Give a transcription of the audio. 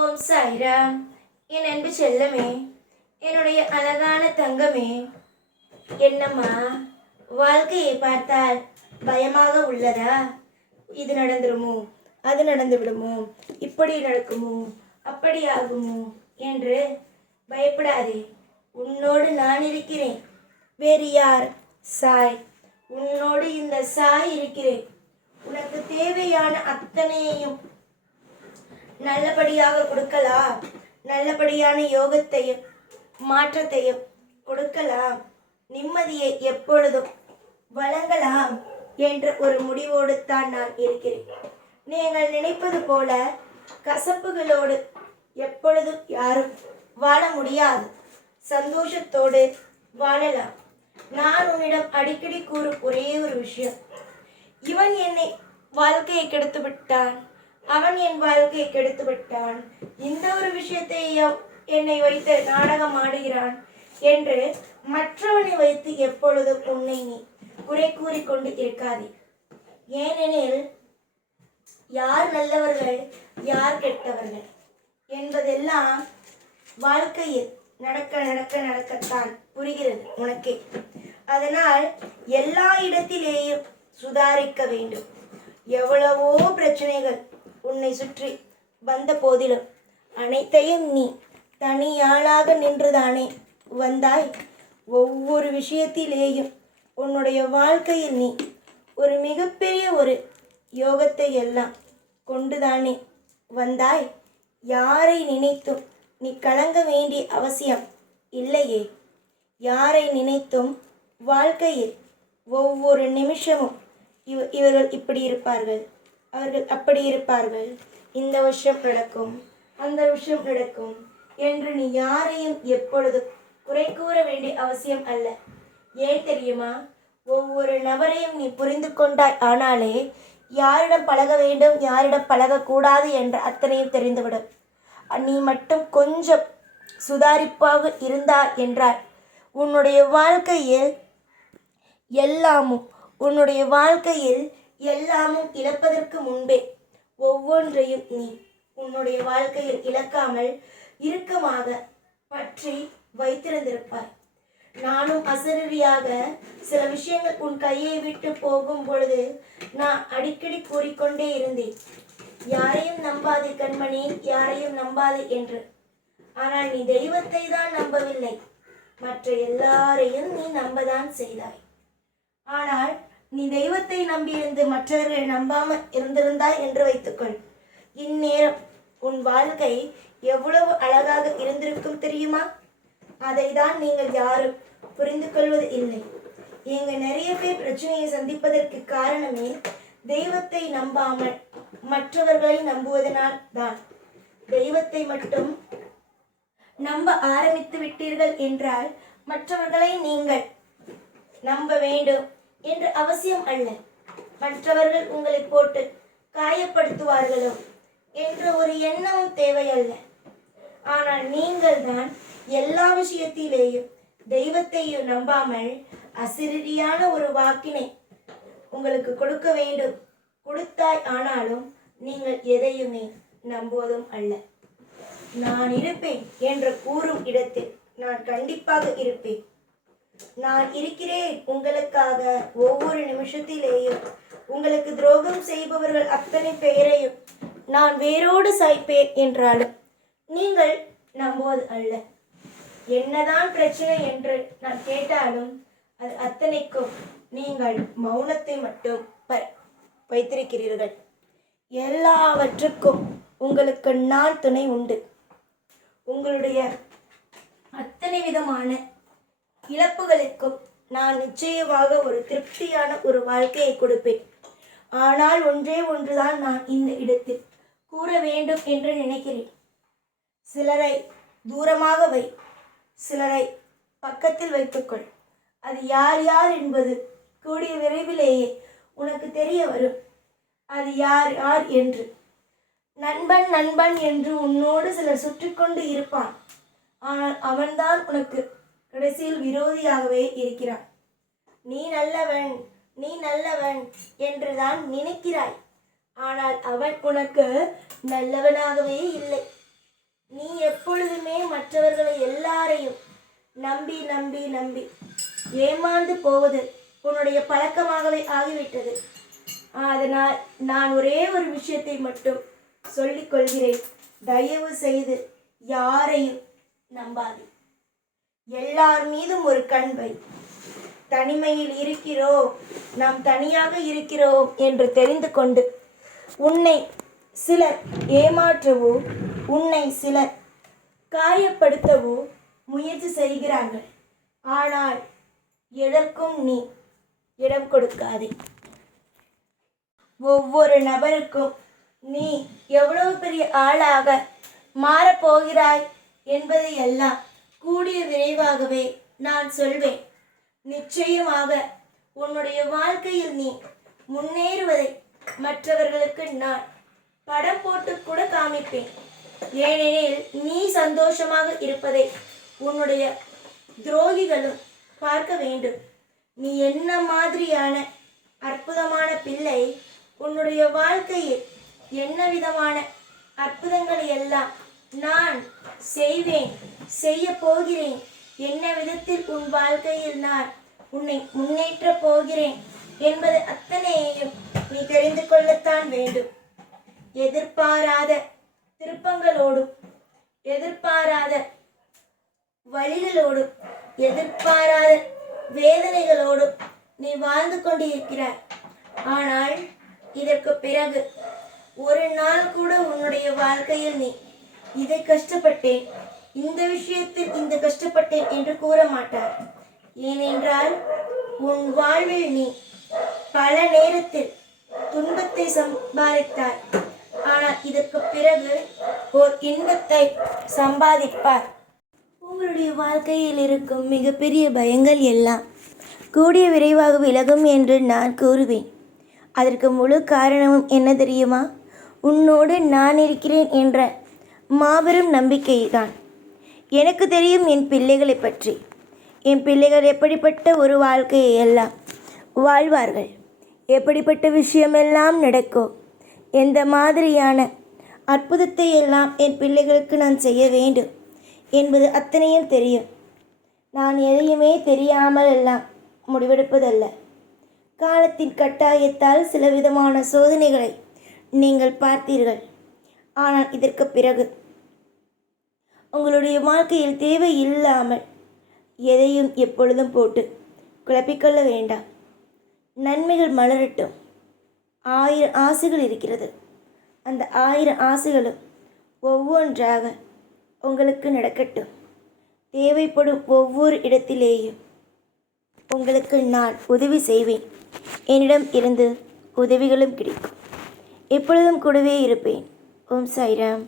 ஓம் சாய்ராம். என் அன்பு செல்லமே, என்னுடைய அழகான தங்கமே, என்னம்மா வாழ்க்கையை பார்த்தால் பயமாக உள்ளதா? இது நடந்துருமோ, அது நடந்து விடுமோ, இப்படி நடக்குமோ, அப்படி ஆகுமோ என்று பயப்படாதே. உன்னோடு நான் இருக்கிறேன். வேறு யார்? சாய். உன்னோடு இந்த சாய் இருக்கிறேன். உனக்கு தேவையான அத்தனையையும் நல்லபடியாக கொடுக்கலாம். நல்லபடியான யோகத்தையும் மாற்றத்தையும் கொடுக்கலாம். நிம்மதியை எப்பொழுதும் வழங்கலாம் என்ற ஒரு முடிவோடு தான் நான் இருக்கிறேன். நீங்கள் நினைப்பது போல கசப்புகளோடு எப்பொழுதும் யாரும் வாழ முடியாது. சந்தோஷத்தோடு வாழலாம். நான் உன்னிடம் அடிக்கடி கூறும் ஒரே ஒரு விஷயம், இவன் என்னை வாழ்க்கையை கெடுத்து விட்டான், அவன் என் வாழ்க்கையை கெடுத்து விட்டான், இந்த ஒரு விஷயத்தை என்னை வைத்து நாடகம் ஆடுகிறான் என்று மற்றவனை வைத்து எப்பொழுதும் உன்னை நீ குறை கூறிக்கொண்டு இருக்காதே. ஏனெனில் யார் நல்லவர்கள் யார் கெட்டவர்கள் என்பதெல்லாம் வாழ்க்கையில் நடக்க நடக்க நடக்கத்தான் புரிகிறது உனக்கே. அதனால் எல்லா இடத்திலேயும் சுதாரிக்க வேண்டும். எவ்வளவோ பிரச்சனைகள் உன்னை சுற்றி வந்த போதிலும் அனைத்தையும் நீ தனியாளாக நின்றுதானே வந்தாய். ஒவ்வொரு விஷயத்திலேயும் உன்னுடைய வாழ்க்கையில் நீ ஒரு மிகப்பெரிய ஒரு யோகத்தை எல்லாம் கொண்டுதானே வந்தாய். யாரை நினைத்தும் நீ கலங்க வேண்டிய அவசியம் இல்லையே. யாரை நினைத்தும் வாழ்க்கையில் ஒவ்வொரு நிமிஷமும் இவர்கள் இப்படி இருப்பார்கள், அவர்கள் அப்படி இருப்பார்கள், இந்த விஷயம் நடக்கும், அந்த விஷயம் நடக்கும் என்று நீ யாரையும் எப்பொழுதும் குறை கூற வேண்டிய அவசியம் அல்ல. ஏன் தெரியுமா? ஒவ்வொரு நபரையும் நீ புரிந்து கொண்டாய். ஆனாலே யாரிடம் பழக வேண்டும், யாரிடம் பழகக்கூடாது என்ற அத்தனையும் தெரிந்துவிடும். நீ மட்டும் கொஞ்சம் சுதாரிப்பாக இருந்தாய் என்றால் உன்னுடைய வாழ்க்கையில் எல்லாமும் இழப்பதற்கு முன்பே ஒவ்வொன்றையும் நீ உன்னுடைய வாழ்க்கையில் இழக்காமல் இறுக்கமாக பற்றி வைத்திருந்திருப்பாய். நானும் அசரீரியாக சில விஷயங்கள் உன் கையை விட்டு போகும் பொழுது நான் அடிக்கடி கூறிக்கொண்டே இருந்தேன், யாரையும் நம்பாதே கண்மணி, யாரையும் நம்பாதே என்று. ஆனால் நீ தெய்வத்தை தான் நம்பவில்லை, மற்ற எல்லாரையும் நீ நம்பதான் செய்தாய். ஆனால் நீ தெய்வத்தை நம்பியிருந்து மற்றவர்களை நம்பாமல் இருந்திருந்தாய் என்று வைத்துக்கொள். இந்நேரம் உன் வாழ்க்கை எவ்வளவு அழகாக இருந்திருக்கும் தெரியுமா? அதை தான் நீங்கள் யாரும் புரிந்து கொள்வது இல்லை. இங்கு நிறைய பேர் பிரச்சனையை சந்திப்பதற்கு காரணமே தெய்வத்தை நம்பாமல் மற்றவர்களை நம்புவதனால் தான். தெய்வத்தை மட்டும் நம்ப ஆரம்பித்து விட்டீர்கள் என்றால் மற்றவர்களை நீங்கள் நம்ப வேண்டும் என்று அவசியம் அல்ல. மற்றவர்கள் உங்களை போட்டு காயப்படுத்துவார்களோ என்ற ஒரு எண்ணமும் தேவையல்ல. ஆனால் நீங்கள் தான் எல்லா விஷயத்திலேயும் தெய்வத்தையும் நம்பாமல் அசிரியான ஒரு வாக்கினை உங்களுக்கு கொடுக்க வேண்டும். கொடுத்தாய், ஆனாலும் நீங்கள் எதையுமே நம்புவதும் அல்ல. நான் இருப்பேன் என்று கூறும் இடத்தில் நான் கண்டிப்பாக இருப்பேன். நான் இருக்கிறேன் உங்களுக்காக. ஒவ்வொரு நிமிஷத்திலேயும் உங்களுக்கு துரோகம் செய்பவர்கள் அத்தனை பெயரையும் நான் வேரோடு சாய்ப்பேன் என்றாலும் நீங்கள் நம்புவது அல்ல. என்னதான் பிரச்சனை என்று நான் கேட்டாலும் அது அத்தனைக்கும் நீங்கள் மௌனத்தை மட்டும் வைத்திருக்கிறீர்கள். எல்லாவற்றுக்கும் உங்களுக்கு நான் துணை உண்டு. உங்களுடைய அத்தனை விதமான இழப்புகளுக்கும் நான் நிச்சயமாக ஒரு திருப்தியான ஒரு வாழ்க்கையை கொடுப்பேன். ஆனால் ஒன்றே ஒன்றுதான் நான் இந்த இடத்தில் கூற வேண்டும் என்று நினைக்கிறேன். சிலரை தூரமாக வை, சிலரை பக்கத்தில் வைத்துக்கொள். அது யார் யார் என்பது கூடிய விரைவிலேயே உனக்கு தெரிய வரும். அது யார் யார் என்று. நண்பன் நண்பன் என்று உன்னோடு சிலர் சுற்றி கொண்டு இருப்பான். ஆனால் அவன்தான் உனக்கு கடைசியில் விரோதியாகவே இருக்கிறான். நீ நல்லவன், நீ நல்லவன் என்றுதான் நினைக்கிறாய். ஆனால் அவன் உனக்கு நல்லவனாகவே இல்லை. மற்றவர்களை எல்லாரையும் நம்பி நம்பி நம்பி ஏமாந்து போவது உன்னுடைய பழக்கமாகவே ஆகிவிட்டது. அதனால் நான் ஒரே ஒரு விஷயத்தை மட்டும் சொல்லிக் கொள்கிறேன். தயவு செய்து யாரையும் நம்பாதே. எல்லார் மீதும் ஒரு கண் வை. தனிமையில் இருக்கிறோம், நாம் தனியாக இருக்கிறோம் என்று தெரிந்து கொண்டு உன்னை சிலர் ஏமாற்றவோ உன்னை சிலர் காயப்படுத்தவோ முயற்சி செய்கிறார்கள். ஆனால் எதற்கும் நீ இடம் கொடுக்காதே. ஒவ்வொரு நபருக்கும் நீ எவ்வளவு பெரிய ஆளாக மாறப்போகிறாய் என்பதை எல்லாம் கூடிய விரைவாகவே நான் சொல்வேன். நிச்சயமாக உன்னுடைய வாழ்க்கையில் நீ முன்னேறுவதை மற்றவர்களுக்கு நான் படம் போட்டு கூட காமிப்பேன். ஏனெனில் நீ சந்தோஷமாக இருப்பதை உன்னுடைய துரோகிகளும் பார்க்க வேண்டும். நீ என்ன மாதிரியான அற்புதமான பிள்ளை, உன்னுடைய வாழ்க்கையில் என்ன விதமான அற்புதங்களை எல்லாம் நான் செய்வேன், செய்ய போகிறேன், என்ன விதத்தில் உன் வாழ்க்கையில் நான் உன்னை முன்னேற்றப் போகிறேன் என்பது அத்தனையையும் நீ தெரிந்து கொள்ளத்தான் வேண்டும். எதிர்பாராத திருப்பங்களோடும் எதிர்பாராத வழிகளோடும் எதிர்பாராத வேதனைகளோடும் நீ வாழ்ந்து கொண்டிருக்கிறாய். ஆனால் இதற்கு பிறகு ஒரு நாள் கூட உன்னுடைய வாழ்க்கையில் நீ இதை கஷ்டப்பட்டேன், இந்த விஷயத்தில் இந்த கஷ்டப்பட்டேன் என்று கூற மாட்டார். ஏனென்றால் உன் வாழ்வில் நீ பல நேரத்தில் துன்பத்தை சம்பாதித்தாய். ஆனால் இதற்கு பிறகு ஓர் இன்பத்தை சம்பாதிப்பார். உங்களுடைய வாழ்க்கையில் இருக்கும் மிகப்பெரிய பயங்கள் எல்லாம் கூடிய விரைவாக விலகும் என்று நான் கூறுவேன். அதற்கு முழு காரணமும் என்ன தெரியுமா? உன்னோடு நான் இருக்கிறேன் என்ற மாபெரும் நம்பிக்கைதான். எனக்கு தெரியும் என் பிள்ளைகளை பற்றி. என் பிள்ளைகள் எப்படிப்பட்ட ஒரு வாழ்க்கையை எல்லாம் வாழ்வார்கள், எப்படிப்பட்ட விஷயமெல்லாம் நடக்கும், எந்த மாதிரியான அற்புதத்தை எல்லாம் என் பிள்ளைகளுக்கு நான் செய்ய வேண்டும் என்பது அத்தனையும் தெரியும். நான் எதையுமே தெரியாமல் எல்லாம் முடிவெடுப்பதல்ல. காலத்தின் கட்டாயத்தால் சில விதமான சோதனைகளை நீங்கள் பார்த்தீர்கள். ஆனால் இதற்கு பிறகு உங்களுடைய வாழ்க்கையில் தேவையில்லாமல் எதையும் எப்பொழுதும் போட்டு குழப்பிக்கொள்ள வேண்டாம். நன்மைகள் மலரட்டும். 1000 ஆசைகள் இருக்கிறது. அந்த 1000 ஆசைகளும் ஒவ்வொன்றாக உங்களுக்கு நடக்கட்டும். தேவைப்படும் ஒவ்வொரு இடத்திலேயும் உங்களுக்கு நான் உதவி செய்வேன். என்னிடம் இருந்து உதவிகளும் கிடைக்கும். எப்பொழுதும் கூடவே இருப்பேன். ஓம் சாய்ராம்.